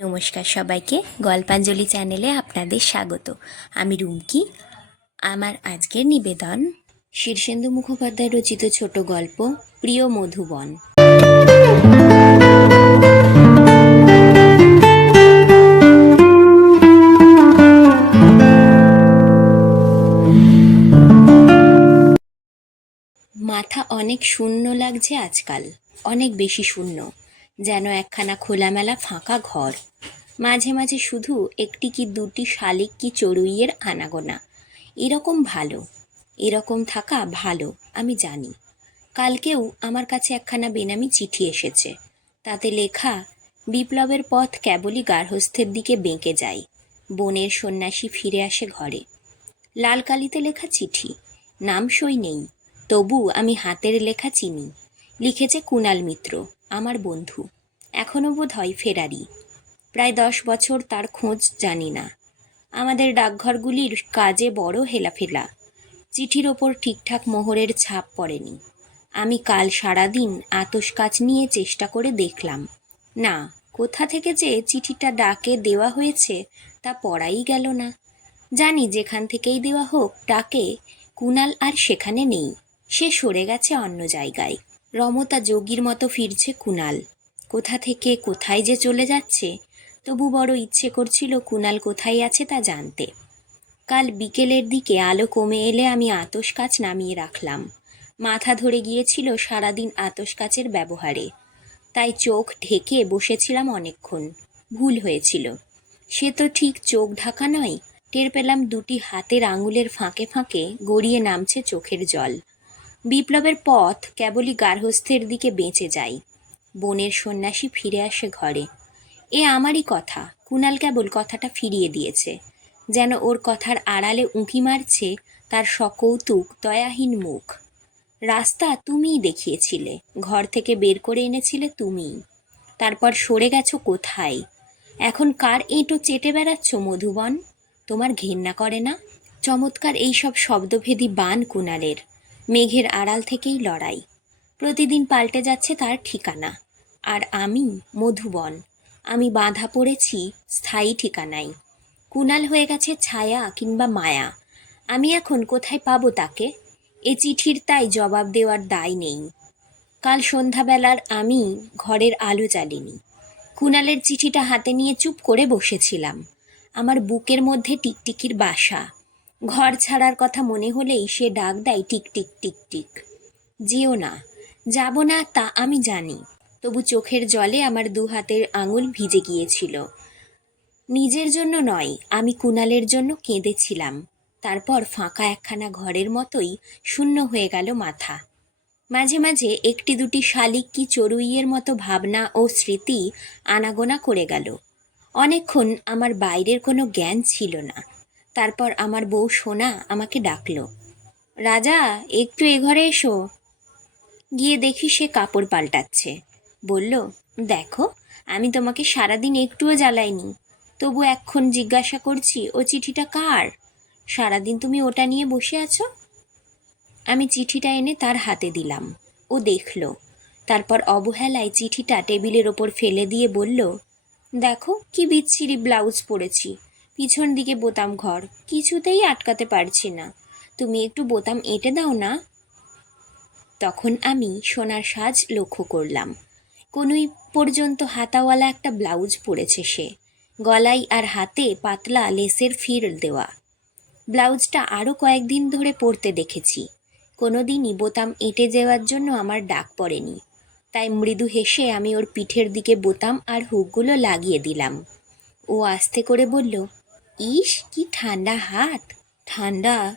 নমস্কার সবাইকে, গল্পাঞ্জলি চ্যানেলে আপনাদের স্বাগত। আমি রুমকি। আমার আজকের নিবেদন, শীর্ষেন্দু মুখোপাধ্যায় রচিত ছোট গল্প, প্রিয় মধুবন মাথা অনেক শূন্য লাগছে আজকাল, অনেক বেশি শূন্য। যেন একখানা খোলামেলা ফাঁকা ঘর। মাঝে মাঝে শুধু একটি কি দুটি শালিক কি চড়ুইয়ের আনাগোনা। এরকম ভালো, এরকম থাকা ভালো, আমি জানি। কালকেও আমার কাছে একখানা বেনামি চিঠি এসেছে। তাতে লেখা, বিপ্লবের পথ কেবলই গার্হস্থ্যের দিকে বেঁকে যায়, বনের সন্ন্যাসী ফিরে আসে ঘরে। লাল কালিতে লেখা চিঠি, নাম সই নেই, তবু আমি হাতের লেখা চিনি, লিখেছে কুণাল মিত্র। আমার বন্ধু। এখনও বোধ হয় ফেরারি। প্রায় দশ বছর তার খোঁজ জানি না। আমাদের ডাকঘরগুলির কাজে বড় হেলাফেলা। চিঠির ওপর ঠিকঠাক মোহরের ছাপ পড়েনি। আমি কাল সারাদিন আতস কাজ নিয়ে চেষ্টা করে দেখলাম। না, কোথা থেকে যে চিঠিটা ডাকে দেওয়া হয়েছে তা পড়াই গেল না। জানি যেখান থেকেই দেওয়া হোক, ডাকে কুনাল আর সেখানে নেই। সে সরে গেছে অন্য জায়গায়। রমতা যোগীর মতো ফিরছে কুনাল। কোথা থেকে কোথায় যে চলে যাচ্ছে, তবু বড় ইচ্ছে করছিল কুনাল কোথায় আছে তা জানতে। কাল বিকেলের দিকে আলো কমে এলে আমি আতস কাচ নামিয়ে রাখলাম। মাথা ধরে গিয়েছিল সারাদিন আতস কাচের ব্যবহারে। তাই চোখ ঢেকে বসেছিলাম অনেকক্ষণ। ভুল হয়েছিল। সে তো ঠিক চোখ ঢাকা নয়, টের পেলাম দুটি হাতের আঙুলের ফাঁকে ফাঁকে গড়িয়ে নামছে চোখের জল। বিপ্লবের পথ কেবলই গার্হস্থ্যের দিকে বেঁচে যায়। বনের সন্ন্যাসী ফিরে আসে ঘরে। এ আমারই কথা। কুনাল কেবল কথাটা ফিরিয়ে দিয়েছে। যেন ওর কথার আড়ালে উঁকি মারছে তার সকৌতুক, দয়াহীন মুখ। রাস্তা তুমিই দেখিয়েছিলে। ঘর থেকে বের করে এনেছিলে তুমিই। তারপর সরে গেছো কোথায়? এখন কার এঁটো চেটে বেড়াচ্ছ, মধুবন? তোমার ঘেন্না করে না? চমৎকার এইসব শব্দভেদী বান কুনালের। মেঘের আড়াল থেকেই লড়াই। প্রতিদিন পাল্টে যাচ্ছে তার ঠিকানা। আর আমি মধুবন। আমি বাঁধা পড়েছি স্থায়ী ঠিকানায়। কুনাল হয়ে গেছে ছায়া কিংবা মায়া। আমি এখন কোথায় পাবো তাকে? এ চিঠির তাই জবাব দেওয়ার দায় নেই। কাল সন্ধ্যাবেলার আমি ঘরের আলো জ্বালিনি। কুনালের চিঠিটা হাতে নিয়ে চুপ করে বসেছিলাম। আমার বুকের মধ্যে টিকটিকির বাসা। ঘর ছাড়ার কথা মনে হলেই সে ডাক দেয় টিক টিক টিক টিক। যেও না, যাব না তা আমি জানি তবু চোখের জলে আমার দু হাতের আঙুল ভিজে গিয়েছিল। নিজের জন্য নয়, আমি কুনালের জন্য কেঁদেছিলাম তারপর ফাঁকা একখানা ঘরের মতোই শূন্য হয়ে গেল মাথা। মাঝে মাঝে একটি দুটি শালিক কি চড়ুইয়ের মতো ভাবনা ও স্মৃতি আনাগোনা করে গেল। অনেকক্ষণ আমার বাইরের কোনো জ্ঞান ছিল না। তারপর আমার বউ সোনা আমাকে ডাকলো। রাজা, একটু এ ঘরে এসো। গিয়ে দেখি সে কাপড় পাল্টাচ্ছে। বলল, দেখো, আমি তোমাকে সারাদিন একটুও জ্বালাইনি। তবু এক্ষণ জিজ্ঞাসা করছি, ও চিঠিটা কার? সারাদিন তুমি ওটা নিয়ে বসে আছো? আমি চিঠিটা এনে তার হাতে দিলাম। ও দেখল। তারপর অবহেলায় চিঠিটা টেবিলের ওপর ফেলে দিয়ে বলল, দেখো, কি বিচ্ছিরি ব্লাউজ পরেছি। পিছন দিকে বোতাম ঘর। কিছুতেই আটকাতে পারছি না। তুমি একটু বোতাম এঁটে দাও না। তখন আমি সোনার সাজ লক্ষ্য করলাম। কোনোই পর্যন্ত হাতাওয়ালা একটা ব্লাউজ পরেছে সে। গলায় আর হাতে পাতলা লেসের ফির দেওয়া। ব্লাউজটা আরও কয়েকদিন ধরে পরতে দেখেছি। কোনো দিনই বোতাম এঁটে যাওয়ার জন্য আমার ডাক পড়েনি। তাই মৃদু হেসে আমি ওর পিঠের দিকে বোতাম আর হুকগুলো লাগিয়ে দিলাম। ও আস্তে করে বলল ইস, কি ঠান্ডা হাত। ঠান্ডা।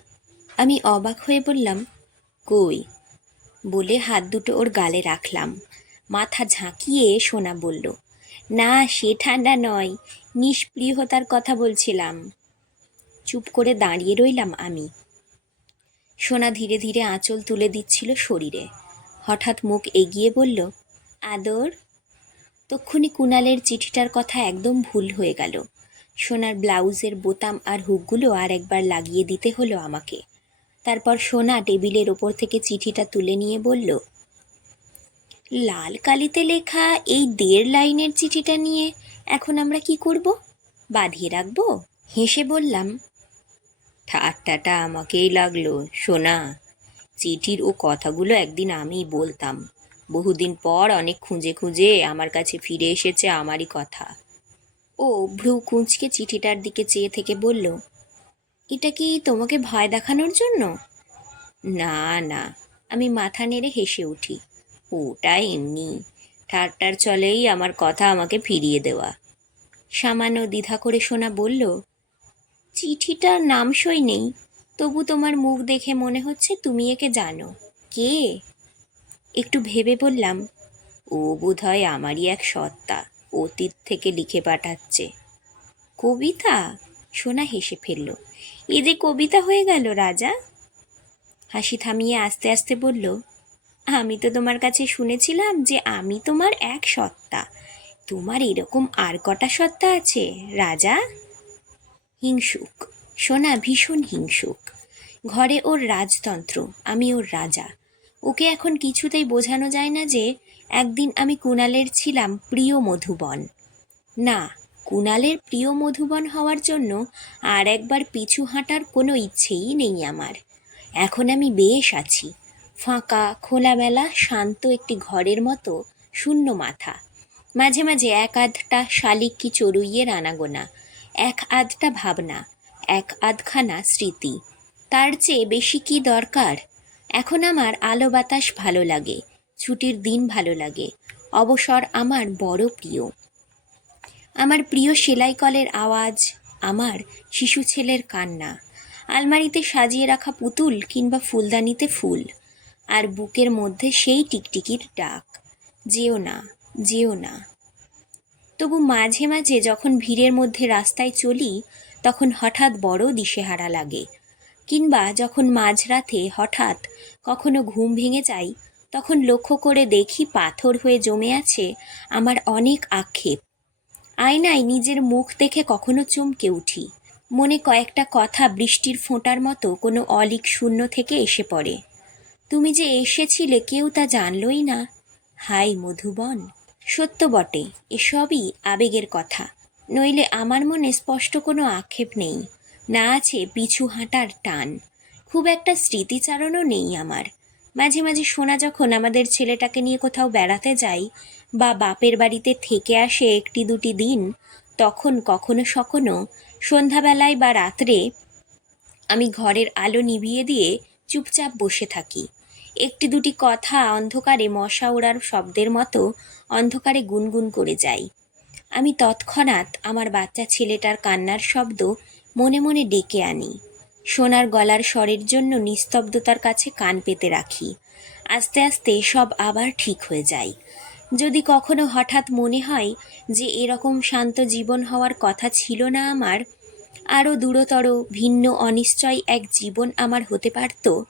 আমি অবাক হয়ে বললাম, কই? বলে হাত দুটো ওর গালে রাখলাম। মাথা ঝাঁকিয়ে সোনা বলল, না, সে ঠান্ডা নয়, নিষ্প্রিয়তার কথা বলছিলাম। চুপ করে দাঁড়িয়ে রইলাম আমি। সোনা ধীরে ধীরে আঁচল তুলে দিচ্ছিল শরীরে। হঠাৎ মুখ এগিয়ে বলল, আদর? তক্ষুনি কুনালের চিঠিটার কথা একদম ভুল হয়ে গেল। সোনার ব্লাউজের বোতাম আর হুকগুলো আর একবার লাগিয়ে দিতে হলো আমাকে। তারপর সোনা টেবিলের ওপর থেকে চিঠিটা তুলে নিয়ে বলল, লাল কালিতে লেখা এই দেড় লাইনের চিঠিটা নিয়ে এখন আমরা কি করব? বাঁধিয়ে রাখব? হেসে বললাম, ঠাট্টাটা আমাকেই লাগল, সোনা। চিঠির ও কথাগুলো একদিন আমিই বলতাম। বহুদিন পর অনেক খুঁজে খুঁজে আমার কাছে ফিরে এসেছে আমারই কথা। ও ভ্রু কুঁচকে চিঠিটার দিকে চেয়ে থেকে বলল, এটা কি তোমাকে ভয় দেখানোর জন্য? না না, আমি মাথা নেড়ে হেসে উঠি। ওটা এমনি। ঠাট্টার চলেই আমার কথা আমাকে ফিরিয়ে দেওয়া। সামান্য দ্বিধা করে শোনা বলল, চিঠিটার নামসই নেই। তবু তোমার মুখ দেখে মনে হচ্ছে তুমি একে জানো। কে? একটু ভেবে বললাম, ও বোধহয় আমারই এক সত্তা। অতীত থেকে লিখে পাঠাচ্ছে। কবিতা? সোনা হেসে ফেলল। এ যে কবিতা হয়ে গেল, রাজা। হাসি থামিয়ে আস্তে আস্তে বলল, আমি তো তোমার কাছে শুনেছিলাম যে আমি তোমার এক সত্তা। তোমার এরকম আর কটা সত্তা আছে, রাজা? হিংসুক। সোনা ভীষণ হিংসুক। ঘরে ওর রাজতন্ত্র, আমি ওর রাজা। ওকে এখন কিছুতেই বোঝানো যায় না যে একদিন আমি কুণালের ছিলাম প্রিয় মধুবন। না, কুণালের প্রিয় মধুবন হওয়ার জন্য আর একবার পিছু হাঁটার কোনো ইচ্ছেই নেই আমার। এখন আমি বেশ আছি। ফাঁকা, খোলামেলা, শান্ত একটি ঘরের মতো, শূন্য মাথা। মাঝে মাঝে এক আধটা শালিক কি চড়ুইয়ের আনাগোনা, এক আধটা ভাবনা, এক আধখানা স্মৃতি। তার চেয়ে বেশি কি দরকার? এখন আমার আলো বাতাস ভালো লাগে। ছুটির দিন ভালো লাগে। অবসর আমার বড় প্রিয়। আমার প্রিয় সেলাই কলের আওয়াজ, আমার শিশু ছেলের কান্না, আলমারিতে সাজিয়ে রাখা পুতুল কিংবা ফুলদানিতে ফুল, আর বুকের মধ্যে সেই টিকটিকির ডাক, যেও না যেও না। তবু মাঝে মাঝে যখন ভিড়ের মধ্যে রাস্তায় চলি, তখন হঠাৎ বড় দিশেহারা লাগে, কিংবা যখন মাঝরাতে হঠাৎ কখনো ঘুম ভেঙে যাই তখন লক্ষ্য করে দেখি পাথর হয়ে জমে আছে আমার অনেক আক্ষেপ। আয়নায় নিজের মুখ দেখে কখনো চমকে উঠি। মনে কয়েকটা কথা বৃষ্টির ফোঁটার মতো কোনো অলিক শূন্য থেকে এসে পড়ে। তুমি যে এসেছিলে কেউ তা জানলই না। হাই, মধুবন। সত্য বটে, এসবই আবেগের কথা। নইলে আমার মনে স্পষ্ট কোনো আক্ষেপ নেই। না আছে পিছু হাঁটার টান। খুব একটা স্মৃতিচারণও নেই আমার। মাঝে মাঝে শোনা যখন আমাদের ছেলেটাকে নিয়ে কোথাও বেড়াতে যাই বা বাপের বাড়িতে থেকে আসে একটি দুটি দিন, তখন কখনো সখনো সন্ধ্যাবেলায় বা রাত্রে আমি ঘরের আলো নিভিয়ে দিয়ে চুপচাপ বসে থাকি। একটি দুটি কথা অন্ধকারে মশা ওড়ার শব্দের মতো অন্ধকারে গুনগুন করে যাই। আমি তৎক্ষণাৎ আমার বাচ্চা ছেলেটার কান্নার শব্দ মনে মনে ডেকে আনি। সোনার গলার স্বরের জন্য নিস্তব্ধতার কাছে কান পেতে রাখি। আস্তে আস্তে সব আবার ঠিক হয়ে যায়। যদি কখনো হঠাৎ মনে হয় যে এরকম শান্ত জীবন হওয়ার কথা ছিল না আমার, আরও দূরতর ভিন্ন অনিশ্চয় এক জীবন আমার হতে পারত,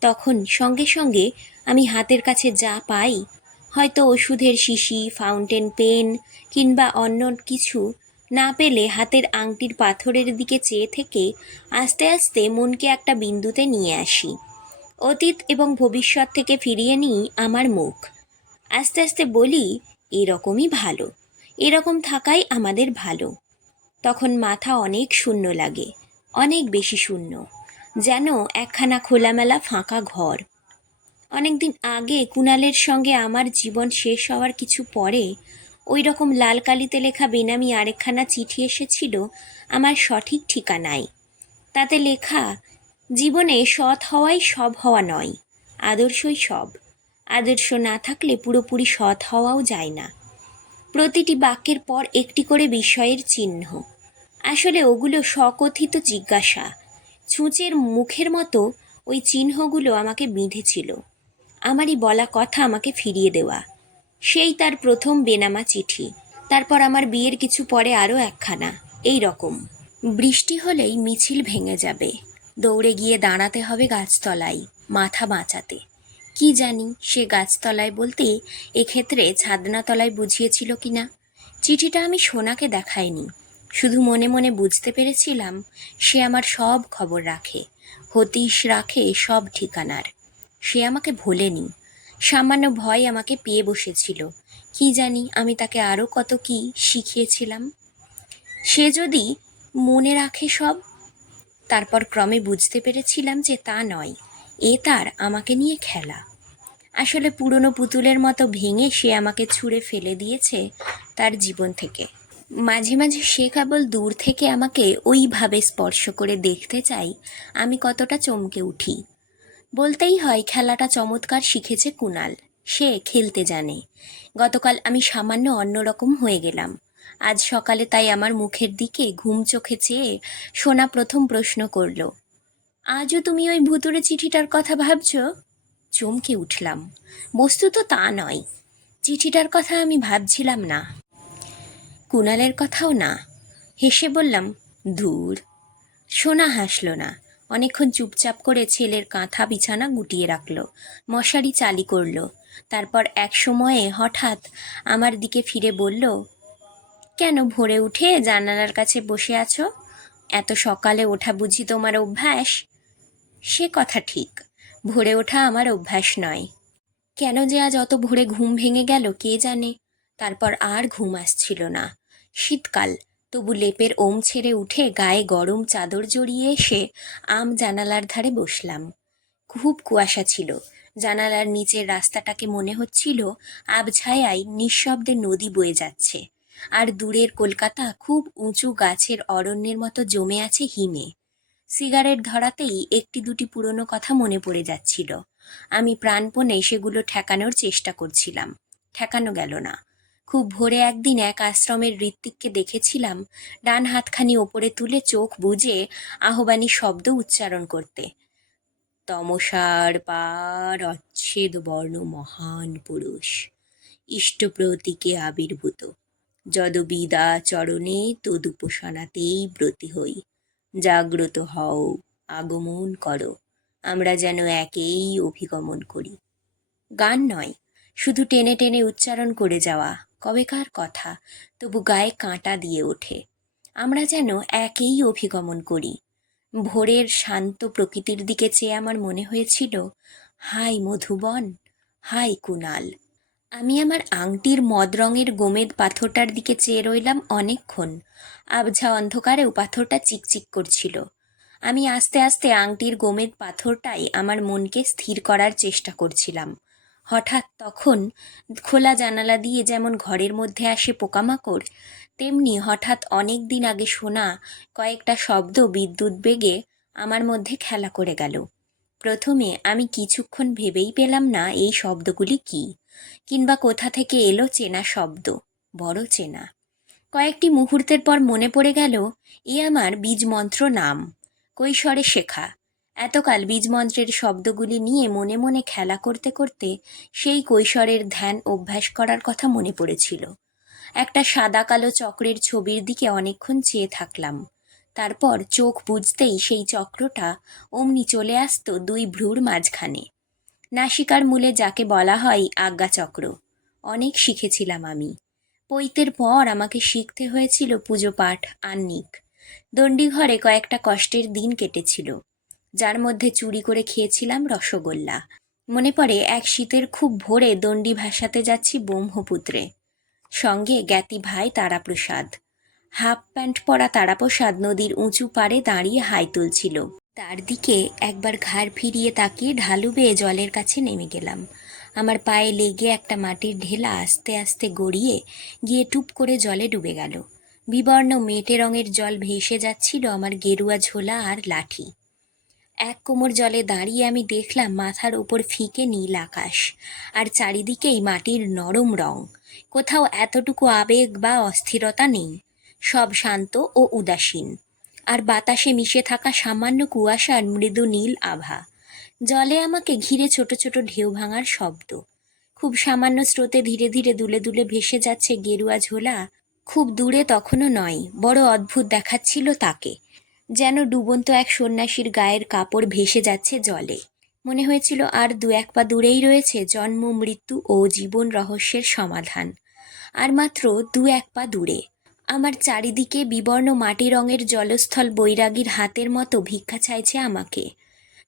তখন সঙ্গে সঙ্গে আমি হাতের কাছে যা পাই, হয়তো ওষুধের শিশি ফাউন্টেন পেন কিংবা অন্য কিছু না পেলে হাতের আংটির পাথরের দিকে চেয়ে থেকে আস্তে আস্তে মনকে একটা বিন্দুতে নিয়ে আসি। অতীত এবং ভবিষ্যৎ থেকে ফিরিয়ে নিই আমার মুখ। আস্তে আস্তে বলি, এরকমই ভালো। এরকম থাকাই আমাদের ভালো। তখন মাথা অনেক শূন্য লাগে, অনেক বেশি শূন্য, যেন একখানা খোলামেলা ফাঁকা ঘর। অনেকদিন আগে কুণালের সঙ্গে আমার জীবন শেষ হওয়ার কিছু পরে ওই রকম লাল কালিতে লেখা বেনামি আরেকখানা চিঠি এসেছিল আমার সঠিক ঠিকানায়। তাতে লেখা, জীবনে সৎ হওয়াই সব হওয়া নয়, আদর্শই সব। আদর্শ না থাকলে পুরোপুরি সৎ হওয়াও যায় না। প্রতিটি বাক্যের পর একটি করে বিষয়ের চিহ্ন। আসলে ওগুলো স্বকথিত জিজ্ঞাসা। ছুঁচের মুখের মতো ওই চিহ্নগুলো আমাকে বিঁধেছিল। আমারই বলা কথা আমাকে ফিরিয়ে দেওয়া। সেই তার প্রথম বেনামা চিঠি। তারপর আমার বিয়ের কিছু পরে আরও একখানা, এই রকম। বৃষ্টি হলেই মিছিল ভেঙে যাবে। দৌড়ে গিয়ে দাঁড়াতে হবে গাছতলায়, মাথা বাঁচাতে। কি জানি সে গাছতলায় বলতে এক্ষেত্রে ছাদনাতলায় বুঝিয়েছিল কি না। চিঠিটা আমি সোনাকে দেখাইনি। শুধু মনে মনে বুঝতে পেরেছিলাম সে আমার সব খবর রাখে, হতিশ রাখে সব ঠিকানার। সে আমাকে ভোলেনি। সামান্য ভয় আমাকে পেয়ে বসেছিল। কি জানি আমি তাকে আরও কত কি শিখিয়েছিলাম। সে যদি মনে রাখে সব, তারপর ক্রমে বুঝতে পেরেছিলাম যে তা নয়, এ তার আমাকে নিয়ে খেলা। আসলে পুরনো পুতুলের মতো ভেঙে সে আমাকে ছুঁড়ে ফেলে দিয়েছে তার জীবন থেকে। মাঝে মাঝে সে কেবল দূর থেকে আমাকে ওইভাবে স্পর্শ করে দেখতে চাই, আমি কতটা চমকে উঠি। বলতেই হয়, খেলাটা চমৎকার শিখেছে কুনাল। সে খেলতে জানে। গতকাল আমি সামান্য অন্যরকম হয়ে গেলাম। আজ সকালে তাই আমার মুখের দিকে ঘুম চোখে চেয়ে সোনা প্রথম প্রশ্ন করল, আজও তুমি ওই ভুতুরে চিঠিটার কথা ভাবছ? চমকে উঠলাম। বস্তু তো তা নয়। চিঠিটার কথা আমি ভাবছিলাম না। কুণালের কথাও না। হেসে বললাম, দূর। সোনা হাসল না। অনেকক্ষণ চুপচাপ করে ছেলের কাঁথা বিছানা গুটিয়ে রাখল। মশারি চালি করল। তারপর এক সময়ে হঠাৎ আমার দিকে ফিরে বলল, কেন ভোরে উঠে জানালার কাছে বসে আছো? এত সকালে ওঠা বুঝি তোমার অভ্যাস? সে কথা ঠিক। ভোরে ওঠা আমার অভ্যাস নয়। কেন যে আজ অত ভোরে ঘুম ভেঙে গেল কে জানে? তারপর আর ঘুম আসছিল না। শীতকাল। তবু লেপের ওম ছেড়ে উঠে গায়ে গরম চাদর জড়িয়ে এসে আম জানালার ধারে বসলাম। খুব কুয়াশা ছিল। জানালার নিচের রাস্তাটাকে মনে হচ্ছিল আবছায়ায় নিঃশব্দে নদী বয়ে যাচ্ছে। আর দূরের কলকাতা খুব উঁচু গাছের অরণ্যের মতো জমে আছে হিমে। সিগারেট ধরাতেই একটি দুটি পুরনো কথা মনে পড়ে যাচ্ছিল। আমি প্রাণপণে সেগুলো ঠেকানোর চেষ্টা করছিলাম। ঠেকানো গেল না। খুব ভোরে একদিন এক আশ্রমের ঋত্বিককে দেখেছিলাম, ডান হাতখানি ওপরে তুলে চোখ বুজে আহ্বানী শব্দ উচ্চারণ করতে। তমসার পার অচ্ছেদ বর্ণ মহান পুরুষ ইষ্ট প্রতীকে আবির্ভূত। যদবিদা চরণে তদুপসনাতেই ব্রতী হই। জাগ্রত হও, আগমন করো, আমরা যেন একেই অভিগমন করি। গান নয় শুধু টেনে টেনে উচ্চারণ করে যাওয়া কবেকার কথা, তবু গায়ে কাঁটা দিয়ে ওঠে। আমরা যেন একেই অভিগমন করি। ভোরের শান্ত প্রকৃতির দিকে চেয়ে আমার মনে হয়েছিল, হাই মধুবন, হাই কুনাল। আমি আমার আংটির মদ রঙের গোমেদ পাথরটার দিকে চেয়ে রইলাম অনেকক্ষণ। আবঝা অন্ধকারেও পাথরটা চিকচিক করছিল। আমি আস্তে আস্তে আংটির গোমেদ পাথরটাই আমার মনকে স্থির করার চেষ্টা করছিলাম। হঠাৎ তখন খোলা জানালা দিয়ে যেমন ঘরের মধ্যে আসে পোকামাকড়, তেমনি হঠাৎ অনেক দিন আগে শোনা কয়েকটা শব্দ বিদ্যুৎ বেগে আমার মধ্যে খেলা করে গেল। প্রথমে আমি কিছুক্ষণ ভেবেই পেলাম না এই শব্দগুলি কী, কিংবা কোথা থেকে এলো চেনা শব্দ, বড় চেনা। কয়েকটি মুহূর্তের পর মনে পড়ে গেল, এ আমার বীজমন্ত্র নাম, কৈশোরে শেখা। এতকাল বীজমন্ত্রের শব্দগুলি নিয়ে মনে মনে খেলা করতে করতে সেই কৈশোরের ধ্যান অভ্যাস করার কথা মনে পড়েছিল। একটা সাদা কালো চক্রের ছবির দিকে অনেকক্ষণ চেয়ে থাকলাম। তারপর চোখ বুঝতেই সেই চক্রটা অমনি চলে আসতো দুই ভ্রুর মাঝখানে। নাসিকার মূলে যাকে বলা হয় আজ্ঞাচক্র অনেক শিখেছিলাম আমি। পৈতের পর আমাকে শিখতে হয়েছিল পুজো পাঠ আন্নিক দণ্ডি কয়েকটা কষ্টের দিন কেটেছিল। যার মধ্যে চুরি করে খেয়েছিলাম রসগোল্লা। মনে পড়ে এক শীতের খুব ভোরে দণ্ডি ভাসাতে যাচ্ছি ব্রহ্মপুত্রে। সঙ্গে জ্ঞাতি ভাই তারাপ্রসাদ। হাফ প্যান্ট পরা তারাপ্রসাদ নদীর উঁচু পাড়ে দাঁড়িয়ে হাই তুলছিল। তার দিকে একবার ঘাড় ফিরিয়ে তাকিয়ে ঢালু বেয়ে জলের কাছে নেমে গেলাম। আমার পায়ে লেগে একটা মাটির ঢেলা আস্তে আস্তে গড়িয়ে গিয়ে টুপ করে জলে ডুবে গেল। বিবর্ণ মেটে রঙের জল ভেসে যাচ্ছিল আমার গেরুয়া ঝোলা আর লাঠি। এক কোমর জলে দাঁড়িয়ে আমি দেখলাম মাথার উপর ফিকে নীল আকাশ, আর চারিদিকেই মাটির নরম রং। কোথাও এতটুকু আবেগ বা অস্থিরতা নেই। সব শান্ত ও উদাসীন। আর বাতাসে মিশে থাকা সামান্য কুয়াশার মৃদু নীল আভা। জলে আমাকে ঘিরে ছোট ছোট ঢেউ ভাঙার শব্দ। খুব সামান্য স্রোতে ধীরে ধীরে দুলে দুলে ভেসে যাচ্ছে গেরুয়া ঝোলা। খুব দূরে তখনও নয়, বড় অদ্ভুত দেখাচ্ছিল তাকে। যেন ডুবন্ত এক সন্ন্যাসীর গায়ের কাপড় ভেসে যাচ্ছে জলে। মনে হয়েছিল আর দু এক পা দূরেই রয়েছে জন্ম, মৃত্যু ও জীবন রহস্যের সমাধান। আর মাত্র দু এক পা দূরে। আমার চারিদিকে বিবর্ণ মাটি রঙের জলস্থল বৈরাগীর হাতের মতো ভিক্ষা চাইছে আমাকে।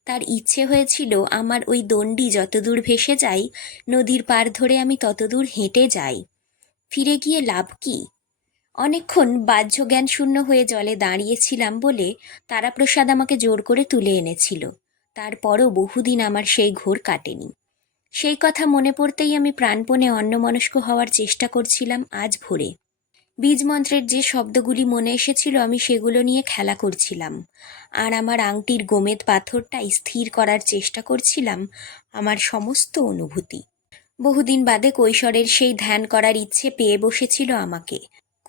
তার ইচ্ছে হয়েছিল আমার ওই দণ্ডি যতদূর ভেসে যায় নদীর পার ধরে আমি ততদূর হেঁটে যাই। ফিরে গিয়ে লাভ কি? অনেকক্ষণ বাহ্য জ্ঞান শূন্য হয়ে জলে দাঁড়িয়েছিলাম বলে তারাপ্রসাদ আমাকে জোর করে তুলে এনেছিল। তারপরও বহুদিন আমার সেই ঘোর কাটেনি। সেই কথা মনে পড়তেই আমি প্রাণপণে অন্যমনস্ক হওয়ার চেষ্টা করছিলাম আজ ভোরে। বীজ মন্ত্রের যে শব্দগুলি মনে এসেছিল আমি সেগুলো নিয়ে খেলা করছিলাম। আর আমার আংটির গোমেদ পাথরটা স্থির করার চেষ্টা করছিলাম আমার সমস্ত অনুভূতি। বহুদিন বাদে কৈশোরের সেই ধ্যান করার ইচ্ছে পেয়ে বসেছিল আমাকে।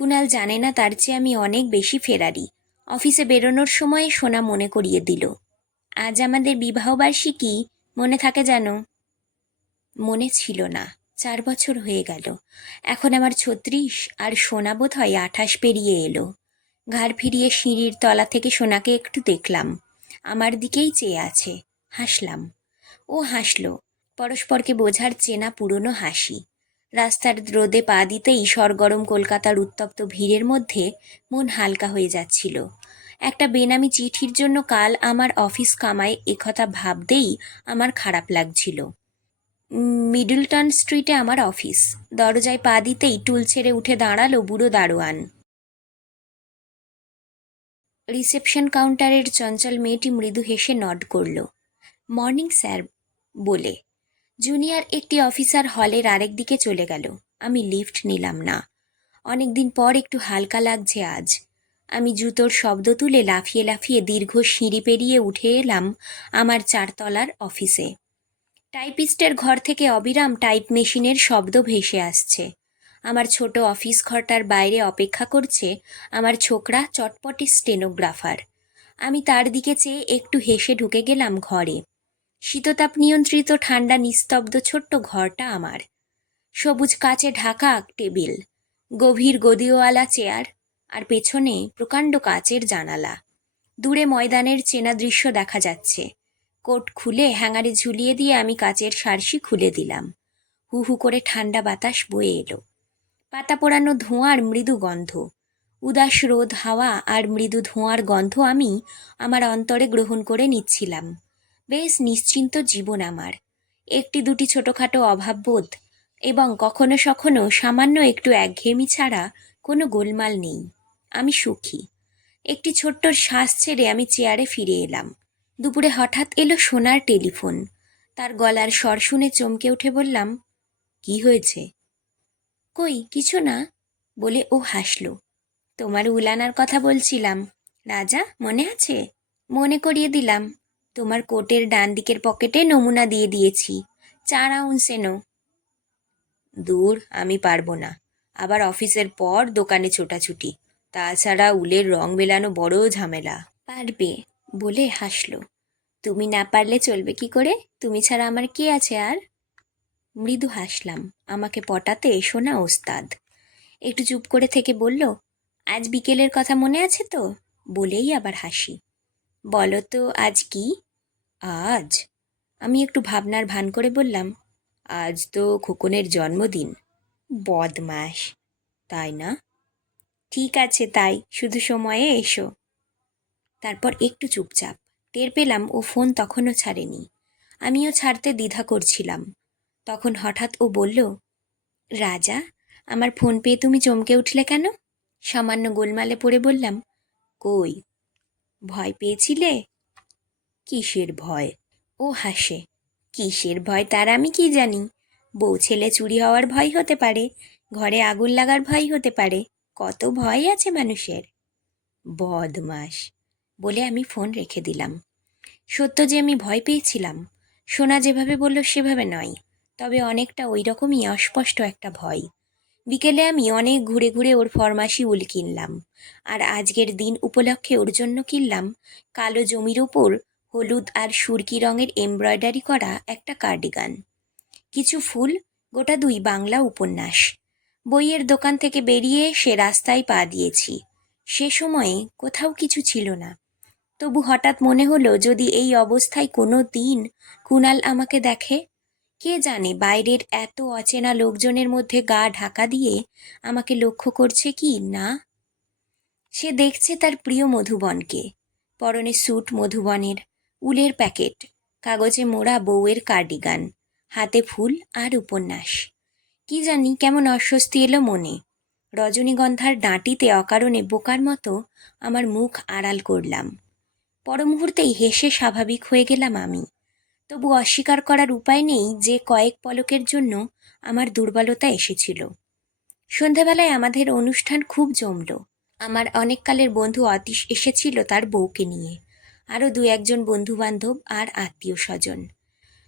কুনাল জানে না তার চেয়ে আমি অনেক বেশি ফেরারি। অফিসে বেরোনোর সময় সোনা মনে করিয়ে দিল। আজ আমাদের বিবাহবার্ষিকী, মনে থাকে যেন মনে ছিল না। চার বছর হয়ে গেল। এখন আমার ছত্রিশ, আর সোনা বোধ হয় আঠাশ পেরিয়ে এলো। ঘাড় ফিরিয়ে সিঁড়ির তলা থেকে সোনাকে একটু দেখলাম। আমার দিকেই চেয়ে আছে। হাসলাম। ও হাসলো। পরস্পরকে বোঝার চেনা পুরনো হাসি। রাস্তার রোদে পা দিতেই সরগরম কলকাতার উত্তপ্ত ভিড়ের মধ্যে মন হালকা হয়ে যাচ্ছিল। একটা বেনামি চিঠির জন্য কাল আমার অফিস কামায় একথা ভাবতেই আমার খারাপ লাগছিল। মিডলটন স্ট্রিটে আমার অফিস। দরজায় পা দিতেই টুল ছেড়ে উঠে দাঁড়াল বুড়ো দারোয়ান। রিসেপশন কাউন্টারের চঞ্চল মেয়েটি মৃদু হেসে নড করল। মর্নিং, স্যার, বলে। জুনিয়র একটি অফিসার হলের আরেক দিকে চলে গেল। আমি লিফট নিলাম না। অনেকদিন পর একটু হালকা লাগছে আজ। আমি জুতোর শব্দ তুলে লাফিয়ে লাফিয়ে দীর্ঘ সিঁড়ি পেরিয়ে উঠে এলাম আমার চারতলার অফিসে। টাইপিস্টের ঘর থেকে অবিরাম টাইপ মেশিনের শব্দ ভেসে আসছে। আমার ছোট অফিস ঘরটার বাইরে অপেক্ষা করছে আমার ছোকরা চটপটি স্টেনোগ্রাফার। আমি তার দিকে চেয়ে একটু হেসে ঢুকে গেলাম ঘরে। শীততাপ নিয়ন্ত্রিত, ঠান্ডা, নিস্তব্ধ ছোট্ট ঘরটা আমার। সবুজ কাচে ঢাকা টেবিল, গভীর গদিওয়ালা চেয়ার আর পেছনে প্রকাণ্ড কাচের জানালা। দূরে ময়দানের চেনা দৃশ্য দেখা যাচ্ছে। কোট খুলে হ্যাঙ্গারে ঝুলিয়ে দিয়ে আমি কাচের সারসি খুলে দিলাম। হু হু করে ঠান্ডা বাতাস বয়ে এলো। পাতা পোড়ানো ধোঁয়ার মৃদু গন্ধ, উদাস রোদ হাওয়া আর মৃদু ধোঁয়ার গন্ধ আমি আমার অন্তরে গ্রহণ করে নিচ্ছিলাম। বেশ নিশ্চিন্ত জীবন আমার। একটি দুটি ছোটোখাটো অভাববোধ এবং কখনো সখনো সামান্য একটু একঘেয়েমি ছাড়া কোনো গোলমাল নেই। আমি সুখী। একটি ছোট্ট শ্বাস ছেড়ে আমি চেয়ারে ফিরে এলাম। দুপুরে হঠাৎ এলো সোনার টেলিফোন। তার গলার স্বর শুনে চমকে উঠে বললাম, কি হয়েছে? কই, কিছু না, বলে ও হাসল। তোমার উলানার কথা বলছিলাম। রাজা, মনে আছে? মনে করিয়ে দিলাম। তোমার কোটের ডান দিকের পকেটে নমুনা দিয়ে দিয়েছি। চার আউন্সেনো দূর, আমি পারব না। আবার অফিসের পর দোকানে ছোটাছুটি। তাছাড়া উলের রং মেলানো বড় ঝামেলা। পারবে, বলে হাসলো। তুমি না পারলে চলবে কি করে? তুমি ছাড়া আমার কে আছে আর? মৃদু হাসলাম। আমাকে পটাতে শোনা ওস্তাদ। একটু চুপ করে থেকে বলল, আজ বিকেলের কথা মনে আছে তো? বলেই আবার হাসি। বলো তো, আজ কি? আজ? আমি একটু ভাবনার ভান করে বললাম, আজ তো খোকনের জন্মদিন। বদমাস তাই না? ঠিক আছে, তাই। শুধু সময়ে এসো। তারপর একটু চুপচাপ। টের পেলাম ও ফোন তখনও ছাড়েনি। আমিও ছাড়তে দ্বিধা করছিলাম। তখন হঠাৎ ও বলল, রাজা, আমার ফোন পেয়ে তুমি চমকে উঠলে কেন? সামান্য গোলমালে পড়ে বললাম, কই ভয় পেয়েছিলে? কিসের ভয়? ও হাসে। কিসের ভয় তার আমি কি জানি? বউ ছেলে চুরি হওয়ার ভয় হতে পারে, ঘরে আগুন লাগার ভয় হতে পারে, কত ভয় আছে মানুষের। বদমাস বলে আমি ফোন রেখে দিলাম। সত্য যে আমি ভয় পেয়েছিলাম, সোনা যেভাবে বলল সেভাবে নয়, তবে অনেকটা ওই রকমই অস্পষ্ট একটা ভয়। বিকেলে আমি অনেক ঘুরে ঘুরে ওর ফরমাসি উল কিনলাম। আর আজকের দিন উপলক্ষে ওর জন্য কিনলাম কালো জমির ওপর হলুদ আর সুরকি রঙের এমব্রয়ডারি করা একটা কার্ডিগান। কিছু ফুল, গোটা দুই বাংলা উপন্যাস। বইয়ের দোকান থেকে বেরিয়ে সে রাস্তায় পা দিয়েছি। সে সময়ে কোথাও কিছু ছিল না। তবু হঠাৎ মনে হলো, যদি এই অবস্থায় কোনো দিন কুনাল আমাকে দেখে কে জানে বাইরের এত অচেনা লোকজনের মধ্যে গা ঢাকা দিয়ে আমাকে লক্ষ্য করছে কি না? সে দেখছে তার প্রিয় মধুবনকে। পরনে স্যুট মধুবনের, উলের প্যাকেট, কাগজে মোড়া বউয়ের কার্ডিগান, হাতে ফুল আর উপন্যাস। কি জানি কেমন অস্বস্তি এলো মনে। রজনীগন্ধার ডাঁটিতে অকারণে বোকার মতো আমার মুখ আড়াল করলাম। পর মুহূর্তেই হেসে স্বাভাবিক হয়ে গেলাম আমি। তবু অস্বীকার করার উপায় নেই যে কয়েক পলকের জন্য আমার দুর্বলতা এসেছিল। সন্ধেবেলায় আমাদের অনুষ্ঠান খুব জমলো। আমার অনেককালের বন্ধু অতীশ এসেছিল তার বউকে নিয়ে, আরও দু একজন বন্ধু বান্ধব আর আত্মীয় স্বজন।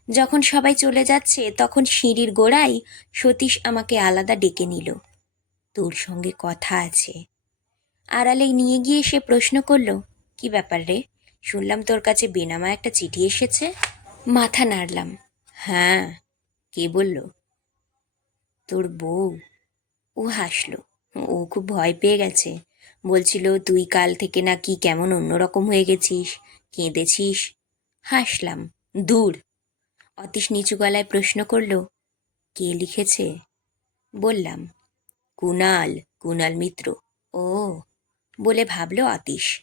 যখন সবাই চলে যাচ্ছে, তখন সিঁড়ির গোড়ায় সতীশ আমাকে আলাদা ডেকে নিল। তোর সঙ্গে কথা আছে। আড়ালে নিয়ে গিয়ে সে প্রশ্ন করল, কি ব্যাপার রে? শুনলাম তোর কাছে বেনামা একটা চিঠি এসেছে। মাথা নাড়লাম। হ্যাঁ কে বলল? তোর বউ। ও হাসলো। ও খুব ভয় পেয়ে গেছে। বলছিল, তুই কাল থেকে নাকি কেমন অন্যরকম হয়ে গেছিস? কেঁদেছিস? হাসলাম। দূর। অতীশ নিচু গলায় প্রশ্ন করল, কে লিখেছে? বললাম, কুনাল কুনাল মিত্র। ও। বলে ভাবলো অতীশ।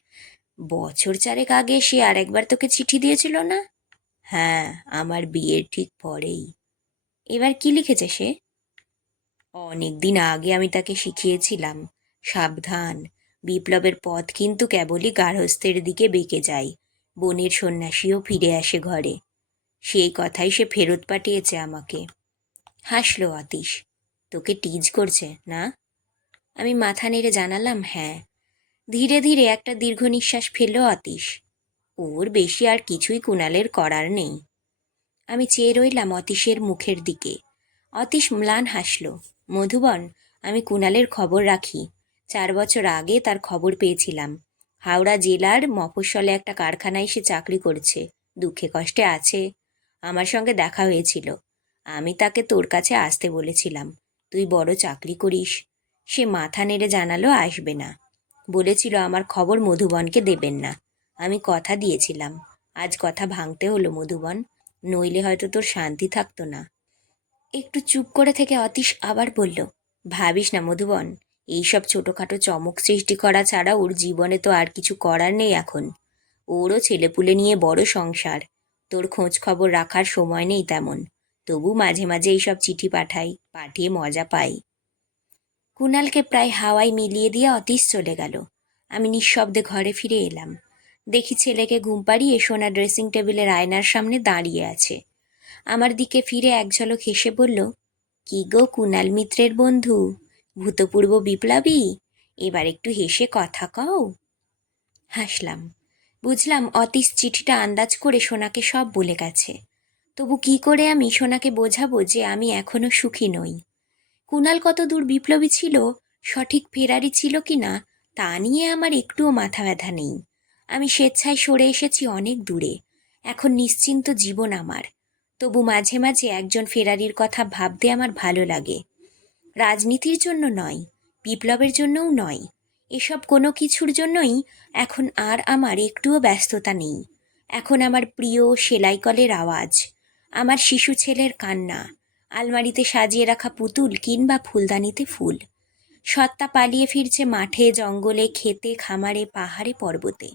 বছর চারেক আগে সে আর একবার তোকে চিঠি দিয়েছিল না? হ্যাঁ আমার বিয়ের ঠিক পরেই। এবার কি লিখেছে সে? অনেক দিন আগে আমি তাকে শিখিয়েছিলাম, সাবধান, বিপ্লবের পথ কিন্তু কেবলই গার্হস্থ্যের দিকে বেঁকে যায়, বনের সন্ন্যাসীও ফিরে আসে ঘরে। সেই কথাই সে ফেরত পাঠিয়েছে আমাকে। হাসলো আতিশ, তোকে টিজ করছে, না? আমি মাথা নেড়ে জানালাম হ্যাঁ। ধীরে ধীরে একটা দীর্ঘ নিঃশ্বাস ফেলল অতীশ ওর বেশি আর কিছুই কুণালের করার নেই। আমি চেয়ে রইলাম অতীশের মুখের দিকে। অতীশ ম্লান হাসল, মধুবন, আমি কুণালের খবর রাখি। চার বছর আগে তার খবর পেয়েছিলাম। হাওড়া জেলার মফস্বলে একটা কারখানায় সে চাকরি করছে। দুঃখে কষ্টে আছে। আমার সঙ্গে দেখা হয়েছিল। আমি তাকে তোর কাছে আসতে বলেছিলাম। তুই বড় চাকরি করিস। সে মাথা নেড়ে জানালো, আসবে না। বলেছিল, আমার খবর মধুবনকে দেবেন না। আমি কথা দিয়েছিলাম। আজ কথা ভাঙতে হলো, মধুবন। নইলে হয়তো তোর শান্তি থাকতো না। একটু চুপ করে থেকে অতীশ আবার বলল, ভাবিস না মধুবন, এইসব ছোটোখাটো চমক সৃষ্টি করা ছাড়া ওর জীবনে তো আর কিছু করার নেই এখন। ওরও ছেলেপুলে নিয়ে বড় সংসার। তোর খোঁজ খবর রাখার সময় নেই তেমন। তবু মাঝে মাঝে এইসব চিঠি পাঠাই, পাঠিয়ে মজা পাই। কুণালকে প্রায় হাওয়ায় মিলিয়ে দিয়ে অতীশ চলে গেল। আমি নিঃশব্দে ঘরে ফিরে এলাম। দেখি ছেলেকে ঘুম পাড়িয়ে সোনা ড্রেসিং টেবিলের আয়নার সামনে দাঁড়িয়ে আছে। আমার দিকে ফিরে এক ঝলক হেসে বলল, কি গো কুণাল মিত্রের বন্ধু? ভূতপূর্ব বিপ্লবী? এবার একটু হেসে কথা কও। হাসলাম। বুঝলাম অতীশ চিঠিটা আন্দাজ করে সোনাকে সব বলে গেছে। তবু কি করে আমি সোনাকে বোঝাবো যে আমি এখনও সুখী নই? কুণাল কত দূর বিপ্লবী ছিল? সঠিক ফেরারি ছিল কি না তা নিয়ে আমার একটুও মাথা ব্যথা নেই। আমি স্বেচ্ছায় সরে এসেছি অনেক দূরে। এখন নিশ্চিন্ত জীবন আমার। তবু মাঝে মাঝে একজন ফেরারির কথা ভাবতে আমার ভালো লাগে। রাজনীতির জন্য নয়, বিপ্লবের জন্যও নয়। এসব কোনো কিছুর জন্যই এখন আর আমার একটুও ব্যস্ততা নেই। এখন আমার প্রিয় সেলাইকলের আওয়াজ, আমার শিশু ছেলের কান্না, আলমারিতে সাজিয়ে রাখা পুতুল কিংবা ফুলদানিতে ফুল। সত্তা পালিয়ে ফিরছে মাঠে, জঙ্গলে, খেতে, খামারে, পাহাড়ে, পর্বতে।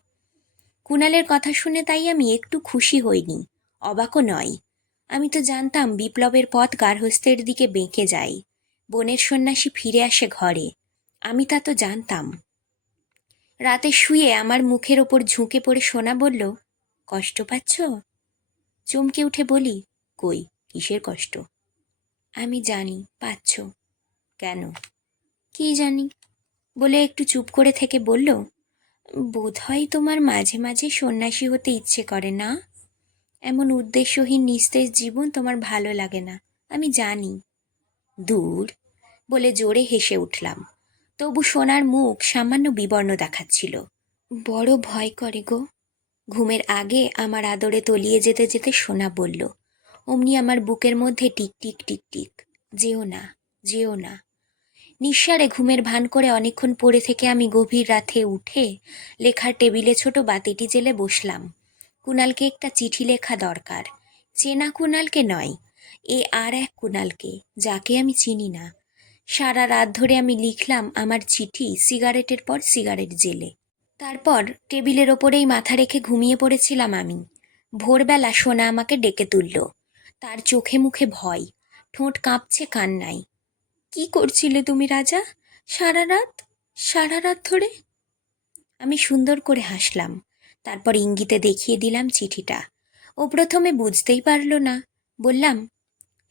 কুণালের কথা শুনে তাই আমি একটু খুশি হইনি। অবাকও নয়। আমি তো জানতাম বিপ্লবের পথ গার্হস্থ্যের দিকে বেঁকে যায়। বনের সন্ন্যাসী ফিরে আসে ঘরে। আমি তা তো জানতাম। রাতে শুয়ে আমার মুখের ওপর ঝুঁকে পড়ে সোনা বলল, কষ্ট পাচ্ছ? চমকে উঠে বলি, কই, কিসের কষ্ট? আমি জানি, পাচ্ছ। কেন? কি জানি? বলে একটু চুপ করে থেকে বলল বোধহয় তোমার মাঝে মাঝে সন্ন্যাসী হতে ইচ্ছে করে না? এমন উদ্দেশ্যহীন নিস্তেজ জীবন তোমার ভালো লাগে না, আমি জানি। দূর, বলে জোরে হেসে উঠলাম। তবু সোনার মুখ সামান্য বিবর্ণ দেখাচ্ছিল। বড় ভয় করে গো। ঘুমের আগে আমার আদরে তলিয়ে যেতে যেতে সোনা বলল, অমনি আমার বুকের মধ্যে টিক টিক টিক টিক। যেও না যেও না। নিঃসারে ঘুমের ভান করে অনেকক্ষণ পড়ে থেকে আমি গভীর রাতে উঠে লেখার টেবিলে ছোট বাতিটি জেলে বসলাম। কুণালকে একটা চিঠি লেখা দরকার। চেনা কুণালকে নয়, এ আর এক কুণালকে, যাকে আমি চিনি না। সারা রাত ধরে আমি লিখলাম আমার চিঠি সিগারেটের পর সিগারেট জেলে। তারপর টেবিলের ওপরেই মাথা রেখে ঘুমিয়ে পড়েছিলাম আমি। ভোরবেলা সোনা আমাকে ডেকে তুলল। তার চোখে মুখে ভয়, ঠোঁট কাঁপছে কান্নায়। কি করছিলে তুমি, রাজা? সারা রাত? সারা রাত ধরে? আমি সুন্দর করে হাসলাম। তারপর ইঙ্গিতে দেখিয়ে দিলাম চিঠিটা। ও প্রথমে বুঝতেই পারল না। বললাম,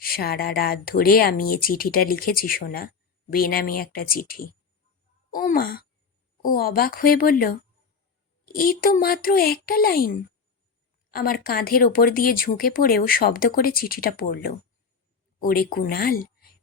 সারা রাত ধরে আমি এ চিঠিটা লিখেছি, সোনা। বেনামি একটা চিঠি। ও মা! ও অবাক হয়ে বলল, এই তো মাত্র একটা লাইন। আমার কাঁধের ওপর দিয়ে ঝুঁকে পড়ে ও শব্দ করে চিঠিটা পড়ল। ওরে কুনাল